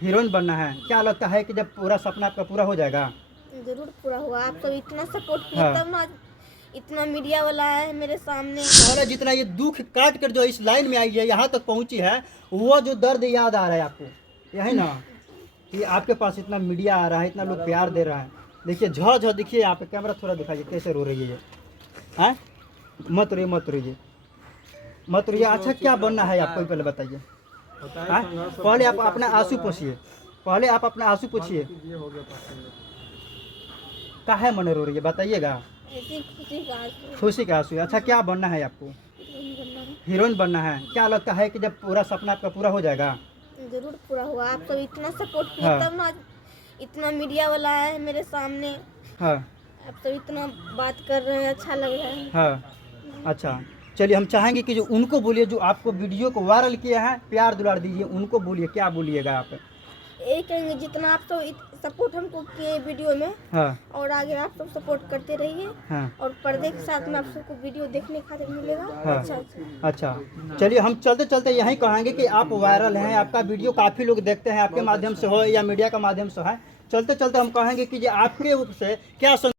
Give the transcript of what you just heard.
Heroine बनना है। क्या लगता है कि जब पूरा सपना आपका पूरा हो जाएगा? जरूर पूरा हुआ। आप सब इतना सपोर्ट किए हाँ। तब ना आज इतना मीडिया वाला है मेरे सामने। पहले जितना ये दुख काट कर जो इस लाइन में आई है, यहाँ तक पहुँची है, वो जो दर्द याद आ रहा है आपको, यही ना कि आपके पास इतना मीडिया आ रहा है, इतना लोग प्यार दे रहा है। देखिए झ झ, देखिए यहाँ पे कैमरा थोड़ा दिखाइए कैसे रो रही है ये। हैं? मत रोइए मत रोइए मत रोइए। अच्छा क्या बनना है आपको, पहले बताइए। हाँ? पहले आप अपना आंसू पोछिए, पहले आप अपना आंसू पोछिए। काहे मन रो रही है बताइएगा? ऐसी खुशी का आंसू। खुशी का आंसू। अच्छा क्या बनना है आपको? हीरोइन बनना है। हीरोइन बनना है। क्या लगता है कि जब पूरा सपना आपका पूरा हो जाएगा? जरूर पूरा हुआ। आप सब इतना सपोर्ट किए हाँ। तब ना आज इतना मीडिया वाला है मेरे सामने। हाँ। आप सब इतना बात कर रहे हैं, अच्छा लग रहा है। हाँ। अच्छा चलिए, हम चाहेंगे कि जो उनको बोलिए जो आपको वीडियो को वायरल किया है, प्यार दुलार दीजिए उनको। बोलिए, क्या बोलिएगा आप? यही कहेंगे जितना आप सब सपोर्ट हमको किए वीडियो में, हाँ। और आगे आप सब सपोर्ट करते रहिए। हाँ। और पर्दे के साथ में आप सबको वीडियो देखने खातिर मिलेगा। हाँ। अच्छा अच्छा चलिए, हम चलते चलते यही कहेंगे कि आप वायरल हैं, आपका वीडियो काफ़ी लोग देखते हैं, आपके माध्यम से हो या मीडिया का माध्यम से है। चलते चलते हम कहेंगे कि जो आपके से क्या